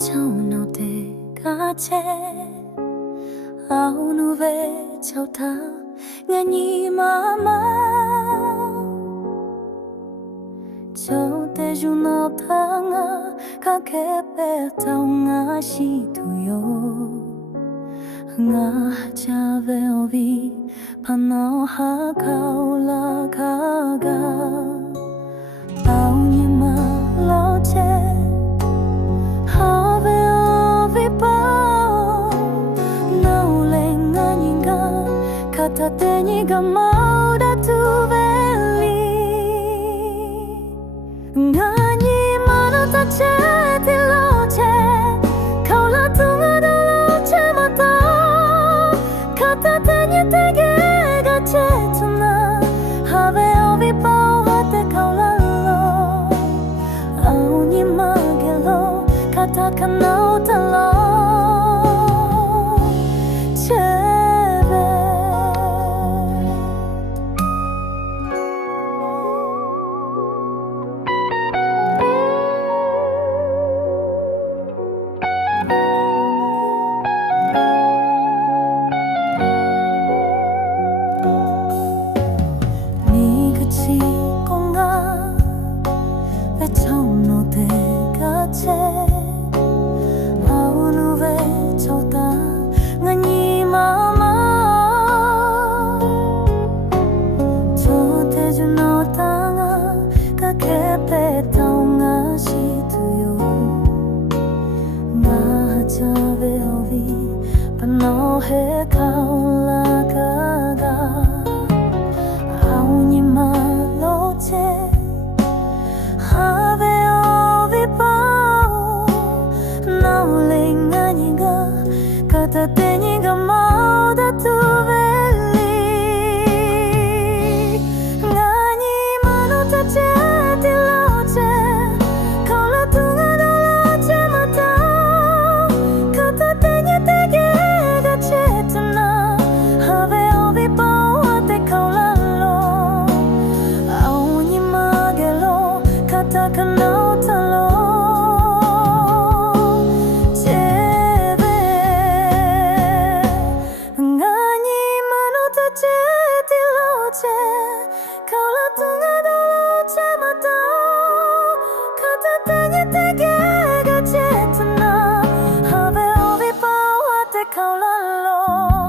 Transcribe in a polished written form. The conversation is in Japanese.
te kache au nu ve chau ta nga ni mama chau te ju no ta nga ka ke pe tau nga shi tu yo nga cha ve ovi pano ha kau la ka ga au ni ma lo che片手にがまだとべりがにまのたちてろちかわとがだろちまた片手にてげがちとなはべおびぱわてかわろ青にまげろカタカナをたろNo he kau la ka ga au ni ma lo che ha ve o vi pa no le nga ni ga kata te ni ga ma da tu ve li nga ni ma no ta che ti lo che kau la tu ga da la che ma ta kata te ni te ge Kau la lo